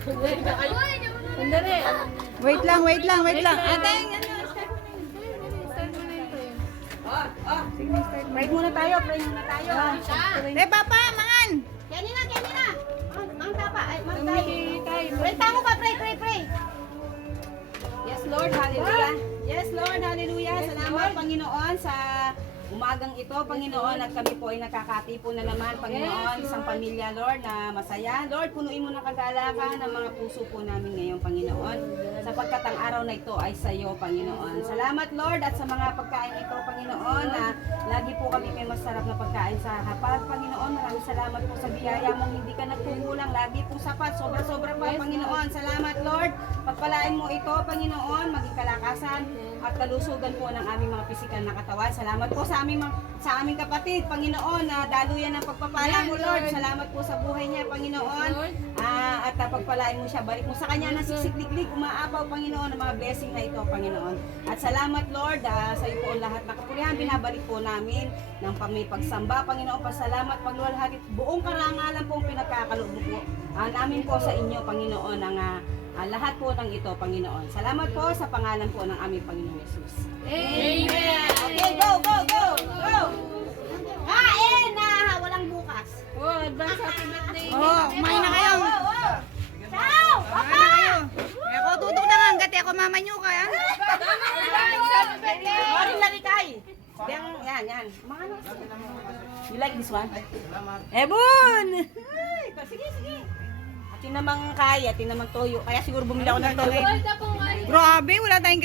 Sandali. Wait lang. Ate, Pray muna tayo. Papa, mangan. Kanina. Mang tapa. Ay, mang tayo. Pray tango pa, pray. Yes, Lord. Hallelujah. Yes, Lord. Hallelujah. Salamat, Panginoon, sa umagang ito, Panginoon, at kami po ay nakakatipo na naman, Panginoon, isang pamilya, Lord, na masaya. Lord, punuin mo ng kagalakan ang mga puso po namin ngayon, Panginoon, sapagkat ang araw na ito ay sa iyo, Panginoon. Salamat, Lord, at sa mga pagkain ito, Panginoon, na lagi po kami may masarap na pagkain sa hapag, Panginoon. Maraming salamat po sa biyaya mong hindi ka nagkukulang, lagi po sapat, sobra-sobra pa, Panginoon. Salamat, Lord. Pagpalain mo ito, Panginoon, maging kalakasan at kalusugan po ng aming mga pisikal na katawan. Salamat po sa aming kapatid, Panginoon, na daluyan ng pagpapala mo, Lord. Salamat po sa buhay niya, Panginoon. At pagpalain mo siya, balik mo sa kanya ng siksik-liglig, umaapaw, Panginoon, ang mga blessing na ito, Panginoon. At salamat, Lord, sa iyo po ang lahat na kapurihan, binabalik po namin ng may pagsamba, Panginoon. Pasalamat, pagluwalhati, buong karangalan po ang pinagkakaloob po namin po sa inyo, Panginoon, ang lahat po ng ito, Panginoon. Salamat po sa pangalan po ng aming Panginoong Yesus. Amen. Okay, go! Kain na! Walang bukas. Oh, advance happy birthday. Kumain na kayo. Ciao! Kumain na kayo. Ako, tutok na nga. Hanggat ako mamanyo ka. Morning, Larikay. Yan. Mga ano? You like this one? Ebon! Sige. Atin namang kaya, atin namang toyo. Kaya siguro bumili ako ng toyo. Grabe, wala tayong